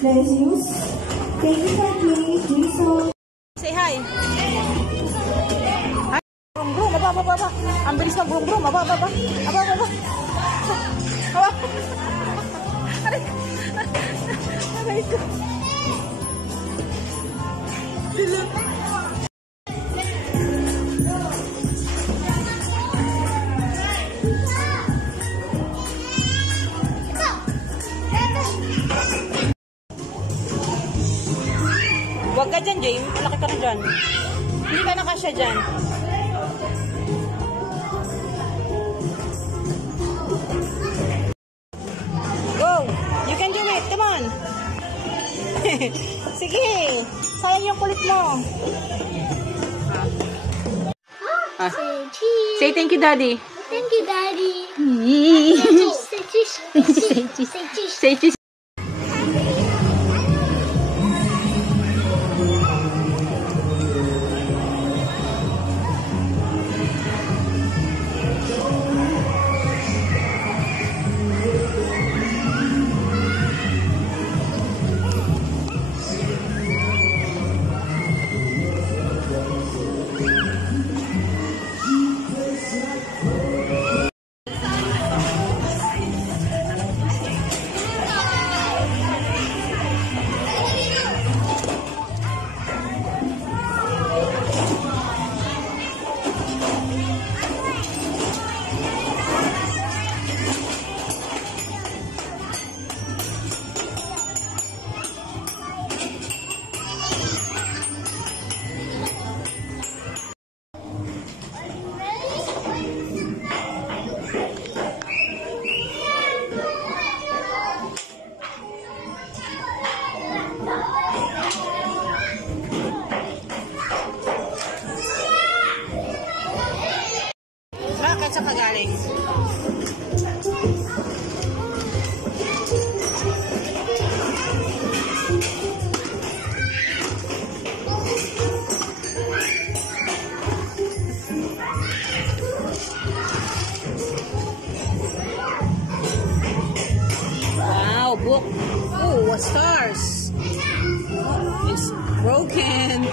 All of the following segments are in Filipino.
Jesus. Thank you for playing Jesus. Say hi. Hi. Brum brum, aba. Ang bilis mag brum brum, aba. Aray ko. Huwag ka dyan, James. Malaki ka na dyan. Hindi ka nakasya dyan. Go! You can do it. Come on. Sige. Sayang yung kulit mo. Say thank you, Daddy. Thank you, Daddy. Say cheese. Say cheese. Bakit sa kagaling? Wow, book. Oh, what stars? It's broken.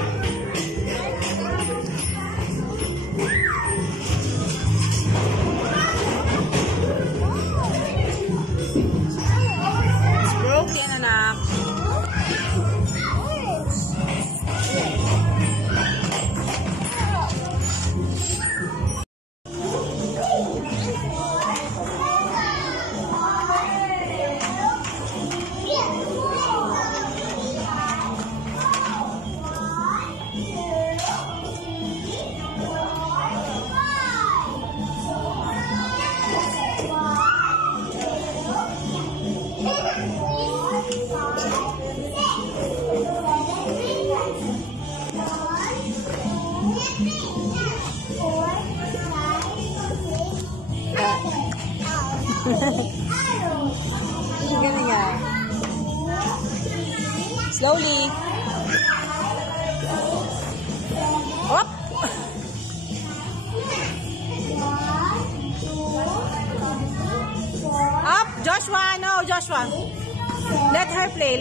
Galing ah. Slowly. Up. Up. Joshua, no, Joshua. Let her play.